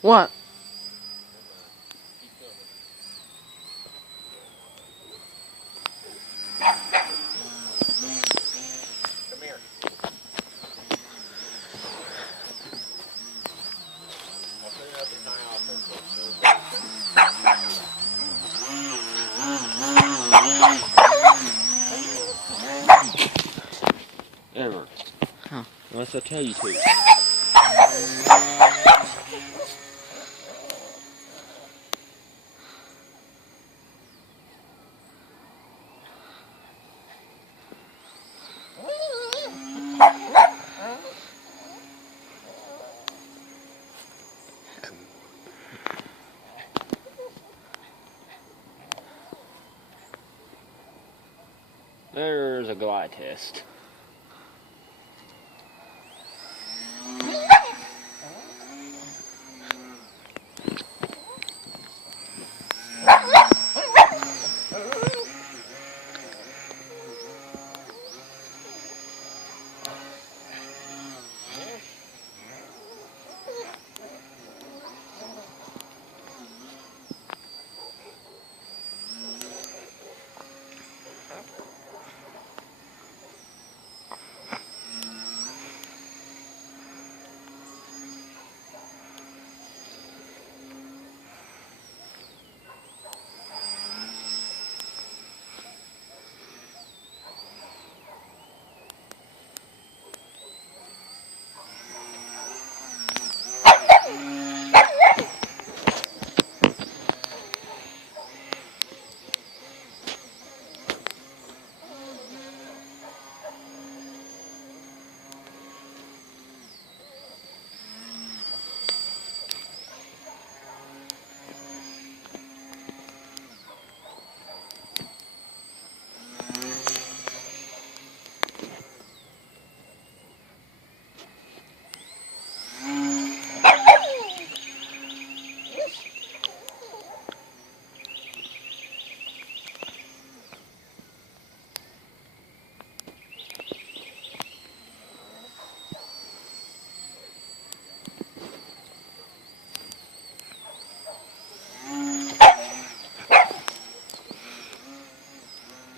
What? Come here. I'll clean up the tie off Ever. Huh. Unless I tell you to. There's a glide test.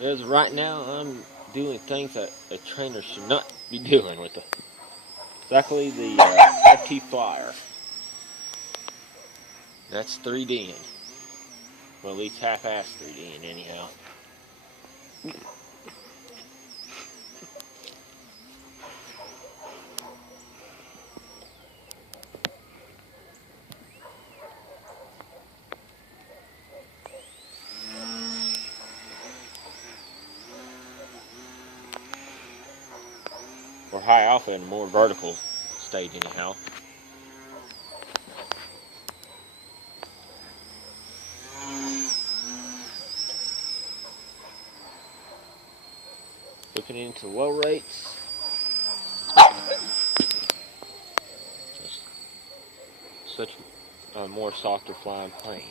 Because right now I'm doing things that a trainer should not be doing with exactly the FT Flyer. That's 3D'ing. Well, at least half-ass 3D'ing anyhow. Or high alpha in a more vertical state anyhow. Looking into low rates. Just such a more softer flying plane.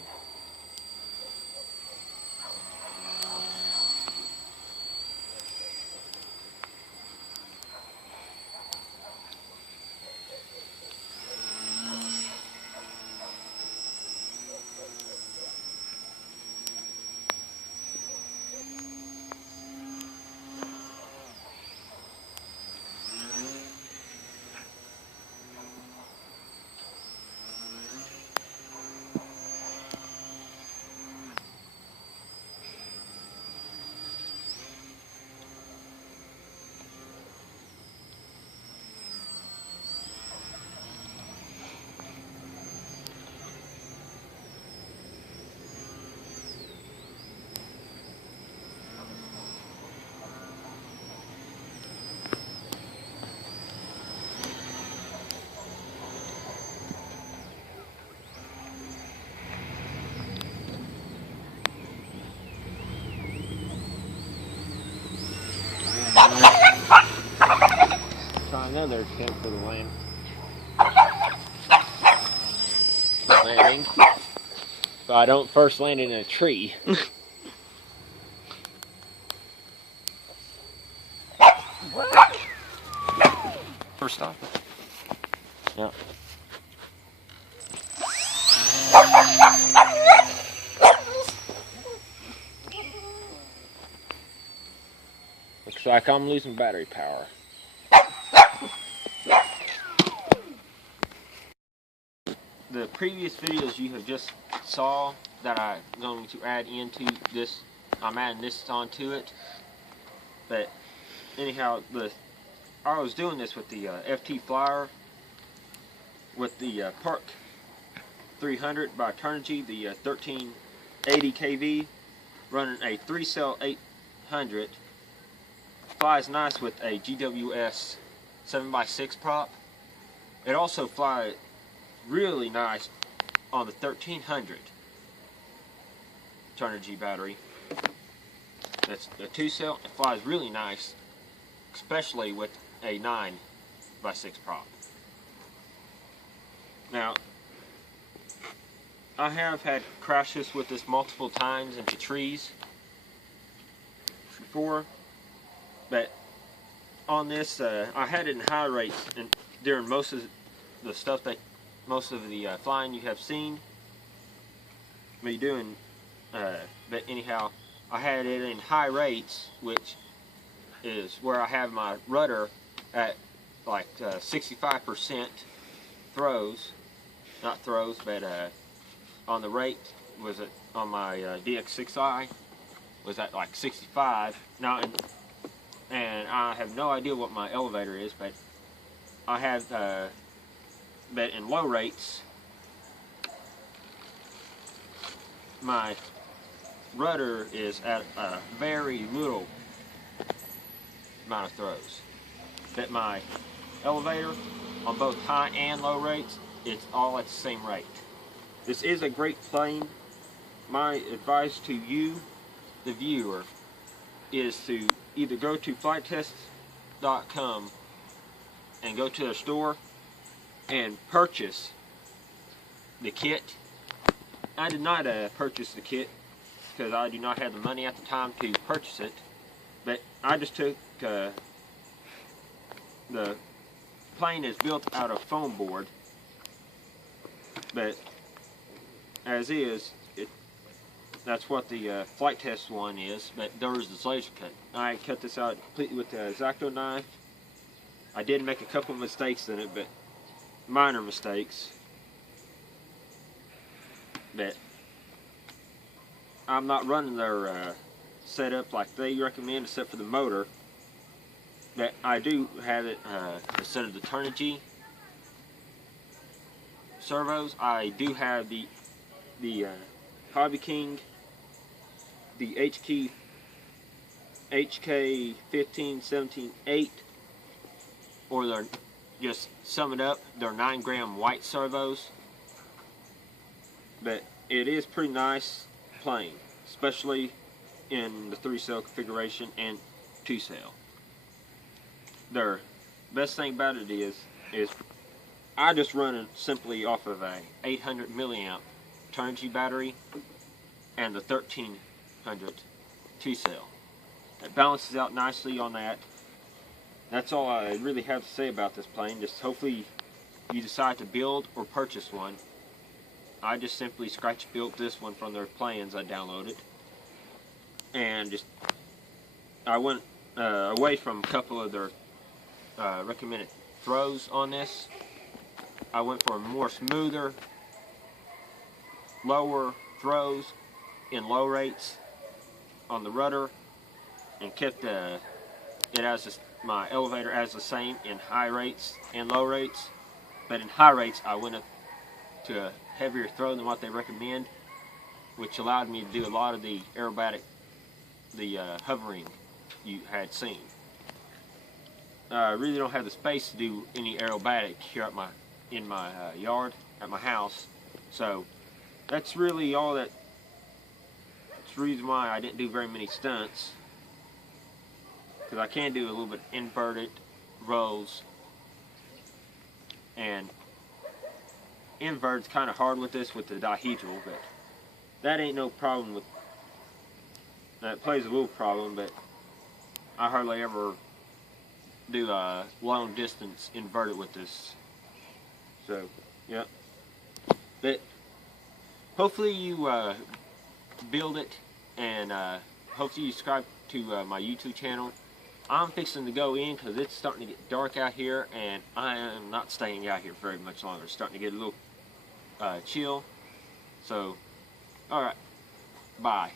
Try another attempt for the landing. So I don't first land in a tree. First off. Yep. Looks like I'm losing battery power. The previous videos you have just saw that I'm going to add into this, I'm adding this onto it. But anyhow, I was doing this with the FT Flyer with the Park 300 by Turnigy, the 1380 kV, running a 3-cell 800. Flies nice with a GWS 7x6 prop. It also flies really nice on the 1300 Turnigy battery. That's a 2-cell. It flies really nice, especially with a 9x6 prop. Now, I have had crashes with this multiple times into trees before, but on this, I had it in high rates and during most of the stuff that most of the flying you have seen me doing, but anyhow, I had it in high rates, which is where I have my rudder at like 65% throws, not throws, but on the rate was it on my DX6i was at like 65 now, and I have no idea what my elevator is, but I have but in low rates my rudder is at a very little amount of throws, but my elevator on both high and low rates, it's all at the same rate. This is a great plane. My advice to you, the viewer, is to either go to flighttest.com and go to their store and purchase the kit. I did not purchase the kit because I do not have the money at the time to purchase it, but I just took the plane is built out of foam board, but as is, that's what the flight test one is, but theirs is laser cut. I cut this out completely with the X-Acto knife. I did make a couple of mistakes in it, but minor mistakes. But I'm not running their setup like they recommend, except for the motor. But I do have it instead of the Turnigy servos. I do have the Hobby King, the HK 15, 17, 8, or they're just sum it up, they're 9-gram white servos. But it is pretty nice plane, especially in the 3-cell configuration and 2-cell. Their best thing about it is I just run it simply off of a 800 milliamp Turnigy battery and the 1300 2-cell. It balances out nicely on that. That's all I really have to say about this plane. Just hopefully you decide to build or purchase one. I just simply scratch built this one from their plans I downloaded, and just I went away from a couple of their recommended throws on this. I went for a more smoother, lower throws in low rates on the rudder, and kept it as my elevator as the same in high rates and low rates. But in high rates, I went up to a heavier throw than what they recommend, which allowed me to do a lot of the aerobatic, the hovering you had seen. I really don't have the space to do any aerobatic here at in my yard at my house, so that's really all that. That's the reason why I didn't do very many stunts, because I can do a little bit inverted rolls, and invert's kind of hard with this with the dihedral, but that ain't no problem with that. Plays a little problem, but I hardly ever do a long distance inverted with this. So yeah, but hopefully you build it, and hopefully you subscribe to my YouTube channel. I'm fixing to go in because it's starting to get dark out here, and I am not staying out here very much longer. It's starting to get a little chill. So, alright, bye.